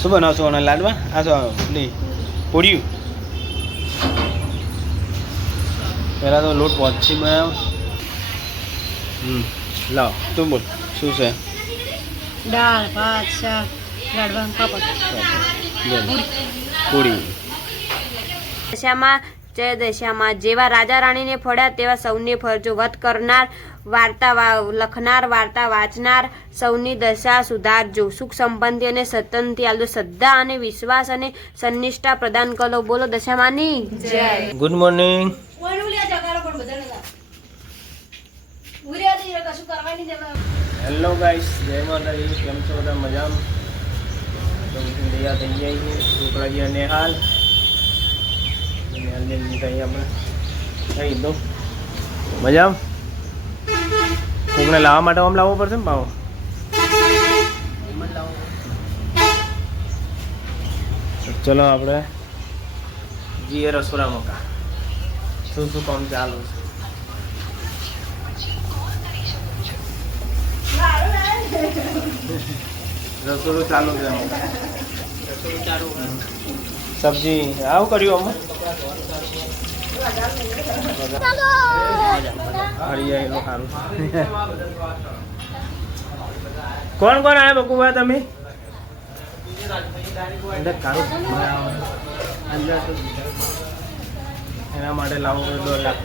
શું બનાવશો અને લાડવા? આ તો નહીં પૂર્યું. પહેલાં તો લોટ પહોંચી બનાવ. લાવ તું બોલ શું છે? દાળ ભાત શાક લાડવા પાપડ પૂરી. દશામાં જય દશામાં જેવા રાજા રાણીને ફળ્યા તેવા સૌને ફળજો. વધ કરનાર વાર્તા લખનાર વાર્તા વાંચનાર સૌની દશા સુધારજો. સુખ સંપત્તિ અને સતનથી આલો શ્રદ્ધા અને વિશ્વાસ અને સન્નિષ્ઠા પ્રદાન કરો. બોલો દશામાની જય. Good morning. હેલો ગાઈસ, જય માતાજી. કેમ છો બધા? મજામાં? તો તૈયાર થઈ ગયા છીએ. છોકરા ગયા નેહાલ આપણે દો મજામાં. કોકને લાવવા માટે આમ લાવવો પડશે ને ભાવ. ચલો આપણે જઈએ રસોડા મકા. શું શું કામ ચાલુ છે? રસોડું ચાલુ છે. સબ્જી આવું કર્યું અમે કોણ કોણ આવ્યા બકુભાઈ તમે? એના માટે લાવો 2 લાખ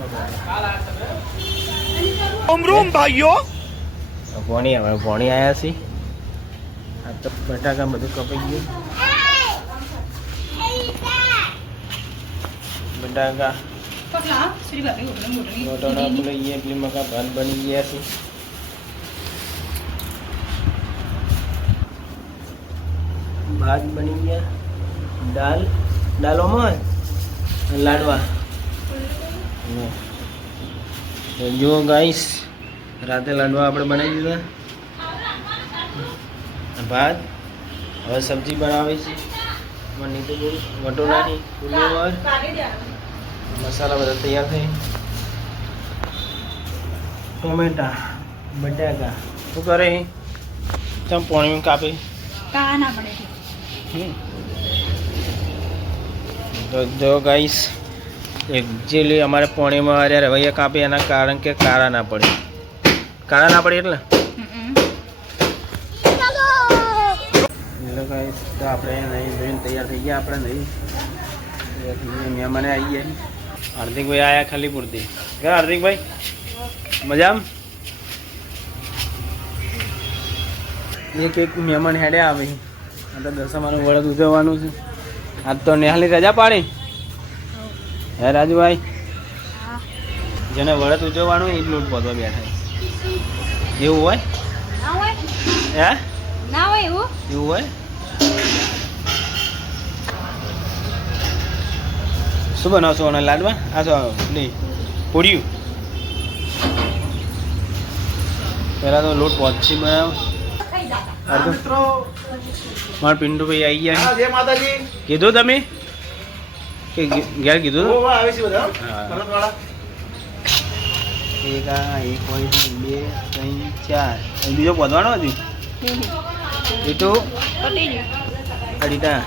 ભાઈઓ. ભોણી આવે ભોણી આવ્યા છે. આ તો બટાકા બધું કપાઈ ગયું. બટાકા મોટા લઈએ એટલી મકા ભાત બની ગયા છે. ભાત બની ગયા. દાલોમાં લાડવા. જો ગાઈસ રાતે લાડવા આપણે બનાવી દીધા. ભાત હવે સબ્જી બનાવી છે. મને તો બહુ વટોળાની ફૂલવાર મસાલા બધા તૈયાર થઈ. ટોમેટા બટાકા શું કરે? ચમ પાણી કાપી તો જો ગાઈસ એકચ્યુઅલી અમારે પાણીમાં અરે રવૈયા કાપી એના કારણ કે કાળા ના પડે. કાળા ના પડે એટલે ગાઈસ તો આપણે નહીં ધોઈને તૈયાર થઈ ગયા. આપણે નહીં મહેમાને આવી ગયા. હાર્દિકભાઈ આયા ખાલી પૂરતી. ક્યાં હાર્દિકભાઈ? મજામાં? એક મહેમાન હેડે આવે. આ તો દશામાનું વળદ ઉજવવાનું છે. આજ તો નેહાલી રજા પાડી. હે રાજુભાઈ? જેને વળદ ઉજવવાનું એ જ લોટ પહોંચવા બેઠા. એવું હોય? હે ના હોય એવું હોય? શું બનાવશો અને લાડવા? આ તો નહીં પૂર્યું. પહેલાં તો લોટ પહોંચી બનાવ. મારા પિન્ટુભાઈ આવી ગયા. કીધું તમે કે ઘેર કીધું? એક હોય 2 3 4 બીજો પહોંચવાનો હજી એ તો અડીતા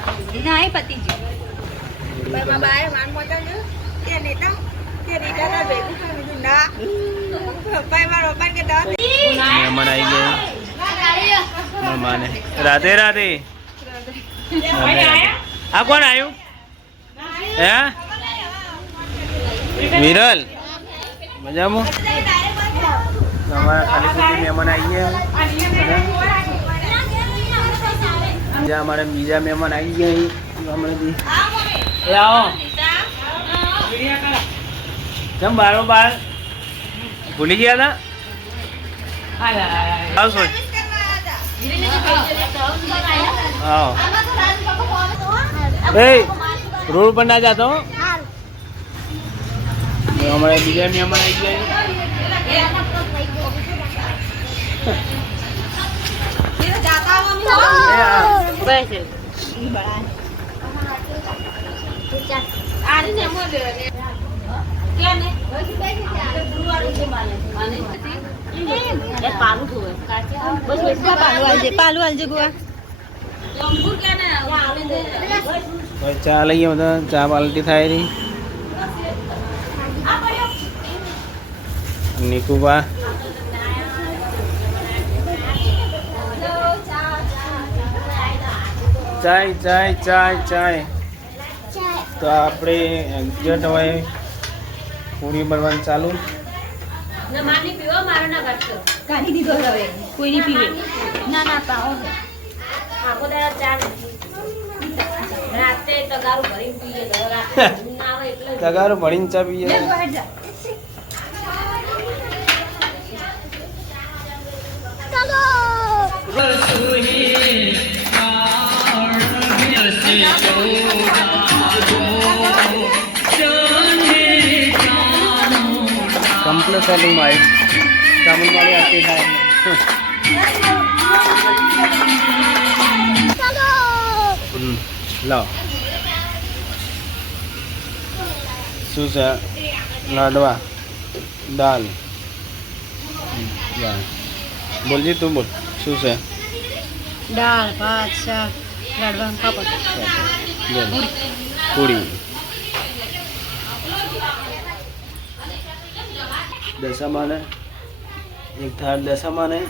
મહેમાન આવી ગયા. માને રાધે રાધે. આ કોણ આવ્યું? હે વિરલ? મજામાં? તમારા ખાલી પૂરતી મહેમાન આવી ગયા. અમારે બીજા મહેમાન આવી ગયા હમણાંથી. આવો ચમ બાર ભૂલી ગયા હતા. આવશો રોડ પર ના જાતો. અમારે બીજા મહેમાન આવી પાલુ હાલજે ગોવા. હવે ચા લઈએ બધા, ચા પાલટી થાય રહી. નિકુબા ચાય ચાય ચાય ચાય. તો આપણે એક્ઝેક્ટ હવે પૂરી બનવાનું ચાલુ. કાઢી દીધો હવે કોઈ નહીં પીવે. ના ના પાઓ આખો દાડા ચા રાતે તગારું ભરીને પીએ. ના આવે એટલે તગારું ભરીને ચા પીએ. કમ્પ્લીટ સેટિંગ માં ચામુંડ વાળી આરતી થાય. લાવ શું છે? લાડવા, દાલ. બોલજી તું બોલ શું છે? દાળ ભાત શાક લાડવા પાપડ પૂરી. દશામાને એક થાળ દશામાને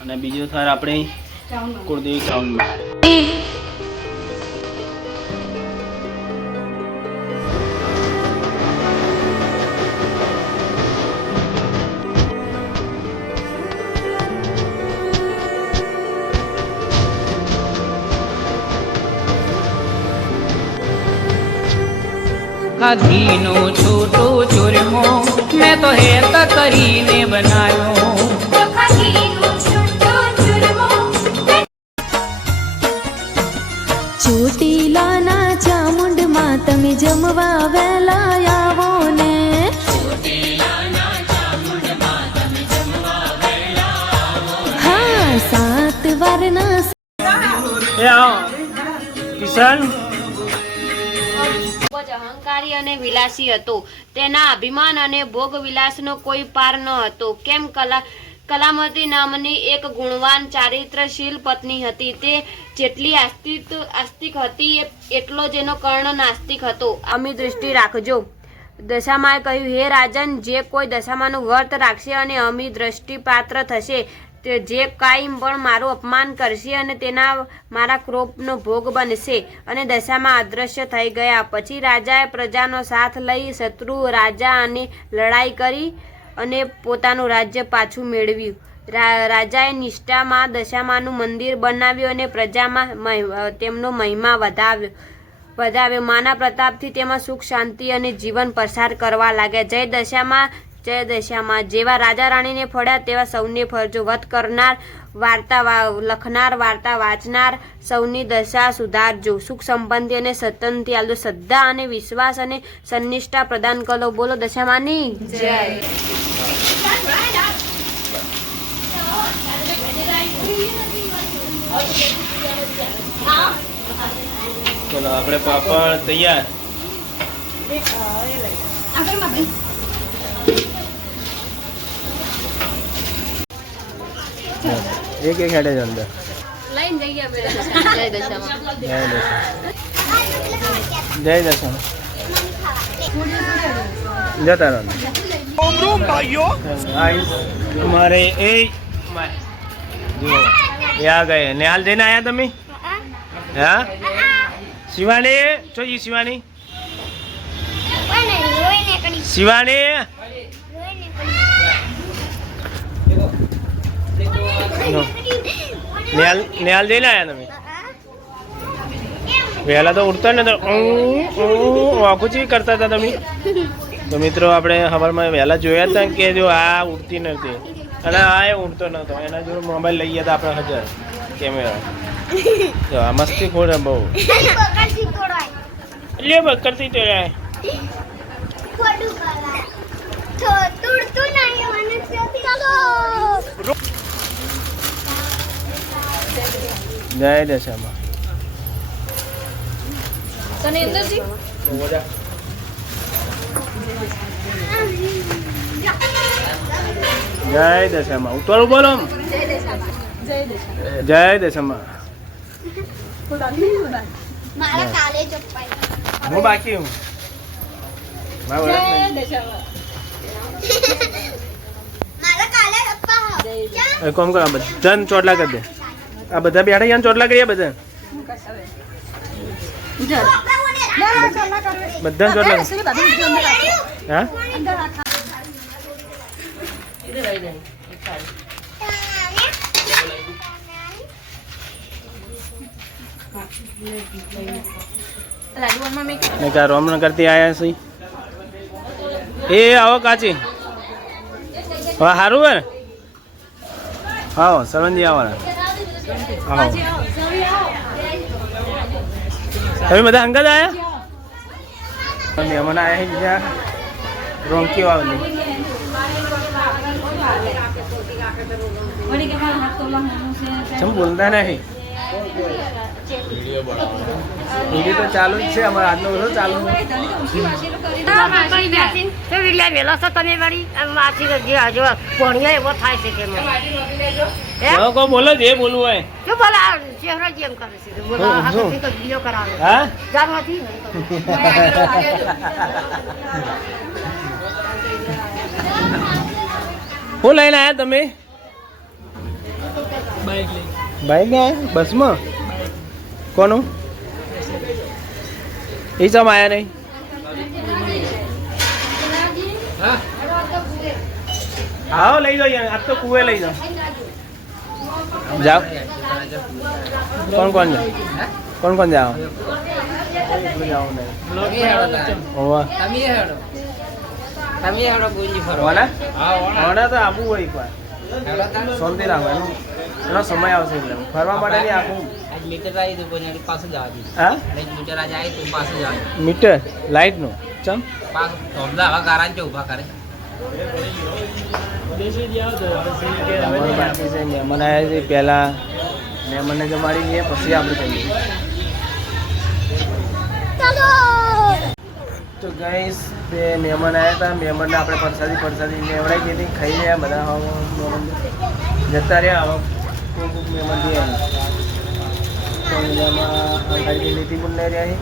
અને બીજો થાળ આપણે કુળદેવી ચાઉનમાં. ઘીનો છોટો ચૂરમો મેં તો હેત કરીને બનાવ્યો. ચોટીલાના ચામુંડમાં તમે જમવા વહેલા આવો ને. હા 7 વારના એ આવો કિશન. ખૂબ જ અહંકારી અને વિલાસી હતો. તેના અભિમાન અને ભોગ વિલાસનો કોઈ પાર ન હતો. કેમ કલામતી નામની એક ગુણવાન ચારિત્રશીલ પત્ની હતી. તે જેટલી આસ્તિક હતી એટલો જ એનો કર્ણ નાસ્તિક હતો. અમી દૃષ્ટિ રાખજો. દશામાએ કહ્યું, હે રાજન, જે કોઈ દશામાનું વ્રત રાખશે અને અમી દ્રષ્ટિ પાત્ર થશે, તે જે કાંઈ પણ મારું અપમાન કરશે અને તેના મારા ક્રોપનો ભોગ બનશે. અને દશામાં અદૃશ્ય થઈ ગયા. પછી રાજાએ પ્રજાનો સાથ લઈ શત્રુ રાજા અને લડાઈ કરી અને પોતાનું રાજ્ય પાછું મેળવ્યું. રાજાએ નિષ્ઠામાં દશામાનું મંદિર બનાવ્યું અને પ્રજામાં તેમનો મહિમા વધાવ્યો. માના પ્રતાપથી તેમાં સુખ શાંતિ અને જીવન પસાર કરવા લાગ્યા. જય દશામાં, જય દશામાં. જેવા રાજા રાણીને ફળ્યા તેવા સૌને ફળજો. વધ કરનાર, વાર્તા લખનાર, વાર્તા વાંચનાર સૌની દશા સુધારજો. સુખ સંપત્તિ અને સતનથી આલો. શ્રદ્ધા અને વિશ્વાસ અને સન્નિષ્ઠા પ્રદાન કરો. બોલો દશામાની જય. ચલો આપણે પાપડ તૈયાર. એક એક હેડે જ અંદર લઈને જઈએ અમે. જય દશામાં. જય દશામાં. જય દશામાં. જતા રહો तुम्हारे ए जो यहाँ गए निहाल देने आया તમે हाँ शिवानी चाहिए शिवानी शिवानी निहाल देने आया તમે વહેલા તો ઉઠતા ને તો આખું ચી કરતા હતા તમે તો મિત્રો આપણે સવારમાં વહેલા જોયા હતા કે જો આ ઉઠતી નથી અને આ એ ઉઠતો નહોતો એના જોડે મોબાઈલ લઈ ગયા હતા આપણે 1000 કેમેરા જો આ મસ્તી ખોર બહુ લે બકરતી તો રે જય દશામાં તને અંદરજી જય દશામાં ઉતારું બોલો જય દશામાં મારા કાલે જ અપાય. હું બાકી હું મારા વળત નહીં. મારા કાલે જ અપ્પા હા. હવે કોમ કરો, આ બધાને ચોટલા કરી દે. આ બધા બેઠા યાર ચોટલા કરીએ બધા. બધાને ચોટલા હા ને કા રોમણ કરતી આયા છે એ આવો કાચી હા સારું હે આવો સરવંજી આવો આવો તમે બધા અંગત આયા મહેમાન આયા છે બીજા રોંકી વાવલી ચમ બોલતા નહીં વિડીયો તો ચાલુ જ છે અમારા આજનો બધો ચાલુ છે બોલો જે બોલવું હોય હા શું લઈને આયા તમે બાઈક ને આયા બસમાં કોનું એ ચમ આયા નહીં આવો લઈ જાઓ યાર આજ તો કુએ લઈ જાઓ જાઓ કોણ કોણ જાઓ કોણ કોણ જાઓ તો આબુ હોય એક વાર શાંતિ રાખવાનું એનો સમય આવશે એટલે ફરવા માટે નહીં આખું હા મીટર લાઈટ નું ચમ મહેમાન આવ્યા છે પહેલા મહેમાનને જમાડી લઈએ પછી આપણે જઈએ તો ગાઈસ બે મહેમાન આવ્યા હતા મહેમાનને આપણે પ્રસાદી લેવડાવી દીધી ખાઈ રહ્યા બધા મહેમાન જતા રહ્યા આવા કોઈક મહેમાન રહ્યા લીધી પણ લઈ રહ્યા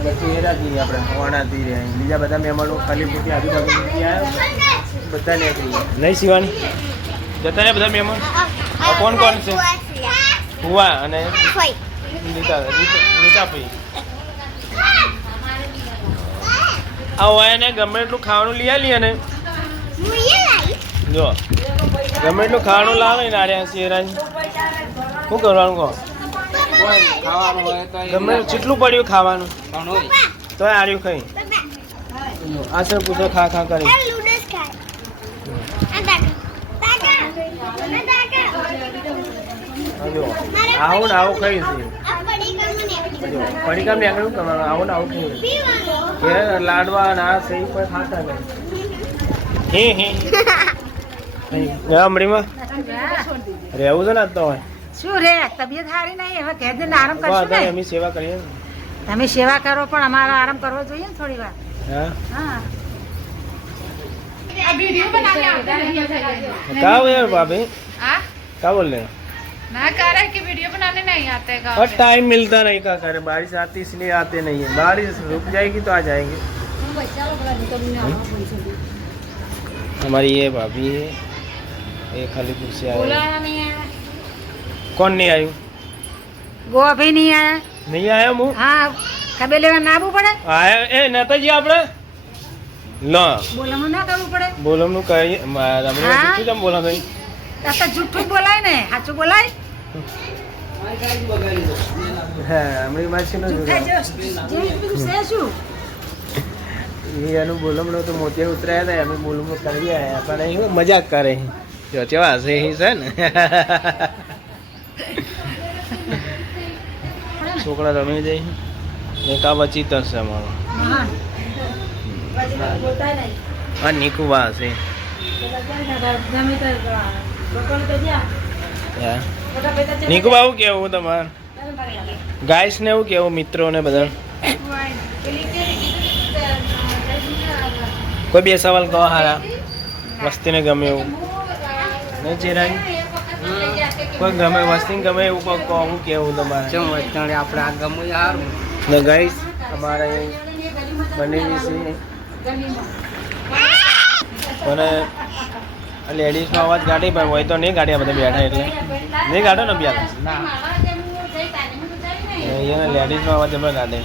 પછી એ રાખીએ આપણે વાણાથી રહ્યા બીજા બધા મહેમાનો ખાલી પૂરતી આજુબાજુ આવ્યા બધા નીકળી ગયા નહીં શિવાની જતા રહ્યા બધા મહેમાન કોણ કોણ છે હુવા અને નીતાભાઈ આ હોય ને ગમે એટલું ખાવાનું લઈ આવીએ ને જો ગમે એટલું ખાવાનું લાવે ને આર્યા શેરાની શું કરવાનું કહો ગમે જેટલું પડ્યું ખાવાનું તો આર્યું ખાઈ આ સર પૂછો ખા કરી આવું ને આવું ખાઈ પડીકા ને આગળ કરવાનું આવું ને આવું ખાઈ લાડવા ના સહી પર ખાતા નહીં ગામડીમાં રહેવું છે ને તો હોય શું રે તબિયત સારી નહીં હવે ઘેર જઈને આરામ કરશું ને અમે સેવા કરીએ તમે સેવા કરો પણ અમારે આરામ કરવો જોઈએ ને થોડી વાર હા હા क्या हुआ यार भाभी क्या बोल रहे हैं ना कह रहा है कि वीडियो बनाने नहीं आते गाँव और टाइम मिलता नहीं क्या करे बारिश आती इसलिए आते नहीं है बारिश रुक जाएगी तो आ जाएंगे हमारी ये भाभी है ये खालीपुर से आए कौन नहीं आयु ગોવા ભાઈ નહીં આયા नहीं आया मुँह હા ખબર લેવા ના આવવું પડે आया ए नेताजी આપણે લો બોલવાનું ના કરવું પડે બોલવાનું કઈ રમણી જૂઠું કેમ બોલા કઈ આ તો જૂઠું જ બોલાય ને સાચું બોલાય હા રમણી માં છે ને જૂઠા જે બીજું છે શું એનું બોલમણો તો મોતે ઉતરાયા હતા અમે બોલમણો કરી આવ્યા પણ અહીં મજાક કરે જો કેવા હશે એ છે ને છોકરા રમી જાય એક આ વચીતર છે અમારો હા નીકુવા હશે નીકુ બાબુ કેવું તમારે ગાઈસ ને એવું કેવું મિત્રો ને બધા કોઈ બે સવાલ કહો હારા વસ્તીને ગમે એવું નહીં ચેરાઈ કોઈ ગમે વસ્તી ગમે એવું કોઈ કહું કેવું તમારે ચમ વચણે આપણે આ ગમું સારું ને ગાઈસ અમારે બનેલી છે પણ લેડીઝનો અવાજ ગાડી પર હોય તો નહીં ગાડી બધા બેઠા એટલે નહીં ગાડો ને બિયાર ના અહીંયા लेडीज आवाज जब गाते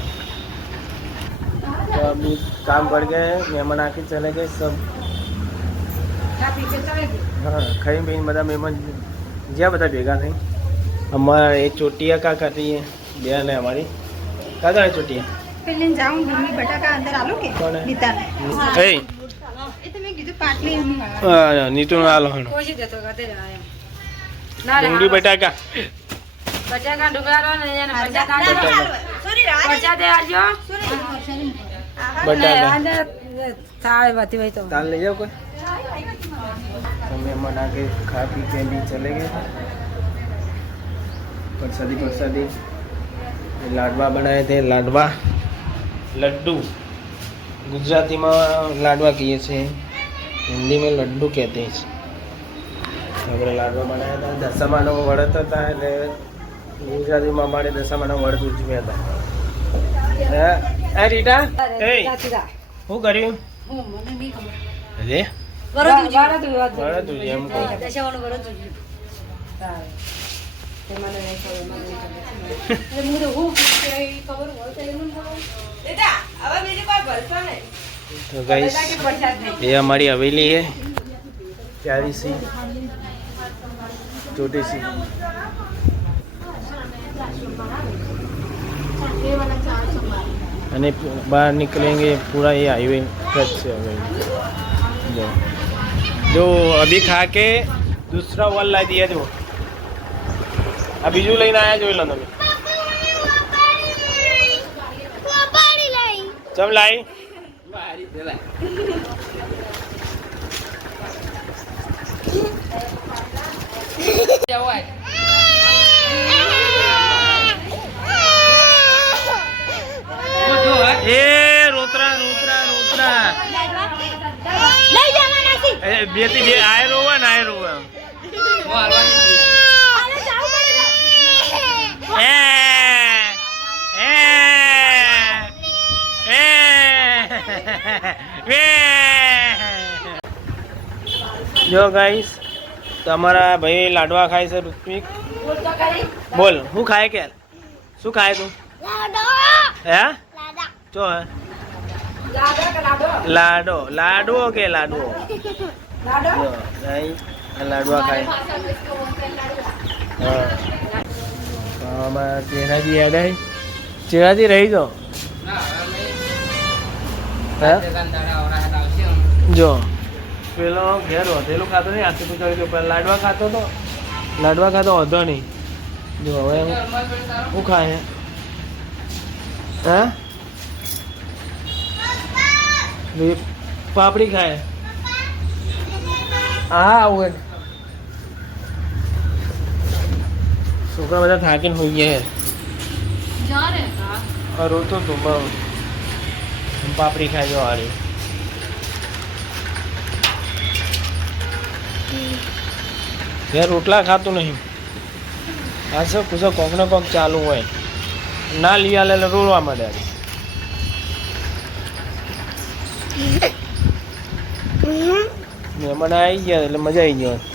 तो अभी काम कर गए मेहमान आके चले गए सब हाँ खाई पीने बता मेहमान ज्यादा बता भेगा नहीं हमारा एक चोटिया का करती है बहन है हमारी क्या है चोटिया પેલી જાઉં ડુંગળી બટાકા અંદર આલો કે કોને? નીતાને ए એ તમે કીધું પાટલી नीतू आलो हण કોશી દેતો ગતે આયા डूंगी बटाका બટાકા ડુંગળાનો ને એને બટાકા બચા દે આજો बटाका થાળે વાતી હોય તો ताल ले जाओ कोई तो मेहमान आके खा पी के भी चले गए प्रसादी लाडवा बनाए थे लाडवा लड्डू गुजराती में लाडवा किए थे हिंदी में लड्डू कहते हैं આપણે લાડવા બનાવ્યા હતા દશામાનો વ્રત હતા એટલે ગુજરાતીમાં અમારે દશામાનો વ્રત ઉજવ્યા હતા એ રીટા એ શું કર્યું અરે વ્રત ઉજવ્યું એમ કહું तो गाइस ये हमारी हवेली है प्यारी सी छोटी सी અને બહાર निकलेंगे पूरा ये हाईवे टच से हवेली जो अभी खा के दूसरा वॉल ला दिया जो આ બીજું લઈને આયા જોઈ લો તમે ચમ લાઈ એ રોતરા રોતરા રોતરા લઈ જવાના છે એ બે થી બે આય રોવા ને આય રોવા અરે જાવ પડે જો ગાઈસ તમારા ભાઈ લાડવા ખાય છે ઋત્વિક બોલ હું ખાય કે શું ખાય તું હે ચો હે લાડો લાડવો કે લાડવો જો ગાઈસ આ લાડવા ખાય હા આમાં ચેરાજી યાદ આવી ચેરાજી રહી જો હે જો પેલો ઘેર વધેલું ખાતો નહીં આથી પૂછાયું કે પેલા લાડવા ખાતો તો વધો નહીં જો હવે શું ખાય હે પાપડી ખાય હા આવું છોકરા બધા થાકીને હોઈ ગયા રોતો તો બહુ પાપડી ખાય જો હારી ઘેર રોટલા ખાતું નહીં આ સબ કુછ કોક ને કોક ચાલુ હોય ના લઈ આલે એટલે રોવા માંડે મહેમાન આવી ગયા એટલે મજા આવી ગયો